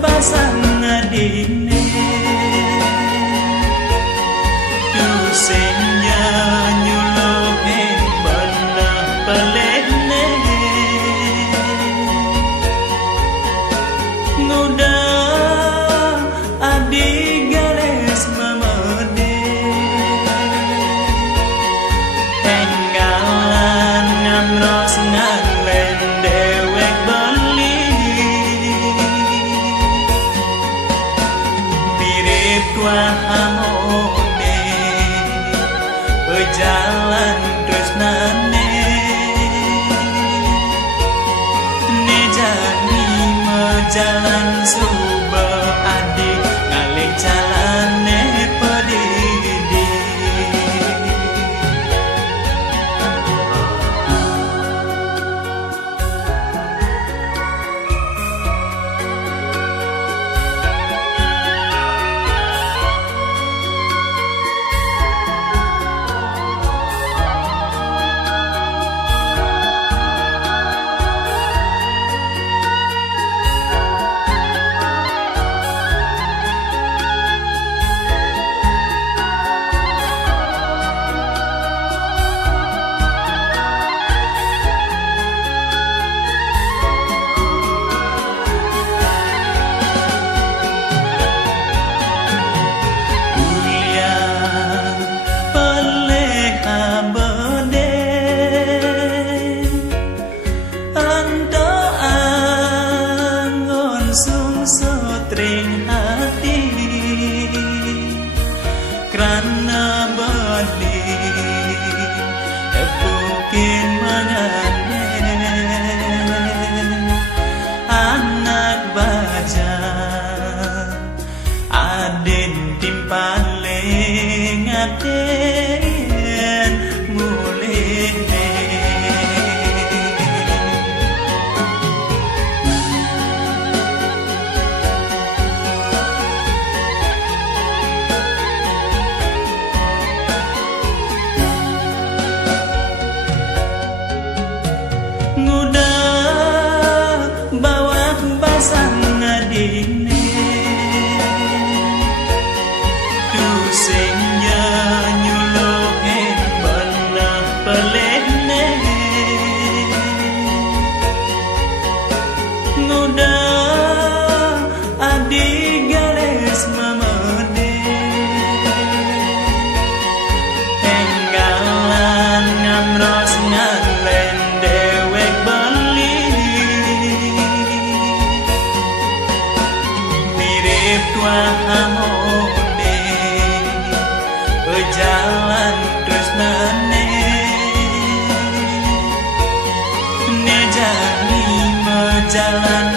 basang adine dusenya nyulohin benah pelene nguda adi gares mamede tenggalan ngamros ngalen dewek beli mirip tua hamone berjalan terus nane nejani mejalan suba adik ngalih jalane pedidi hati karena badi tepukin mangane anak baja aden timpaling aden mulene nguda bawa basang adine dusenya nyulohin benah pelene nguda adi gares mamede tenggalan ngamros ngalen dewek beli mirip tua hamone berjalan terus nane nejani mejalan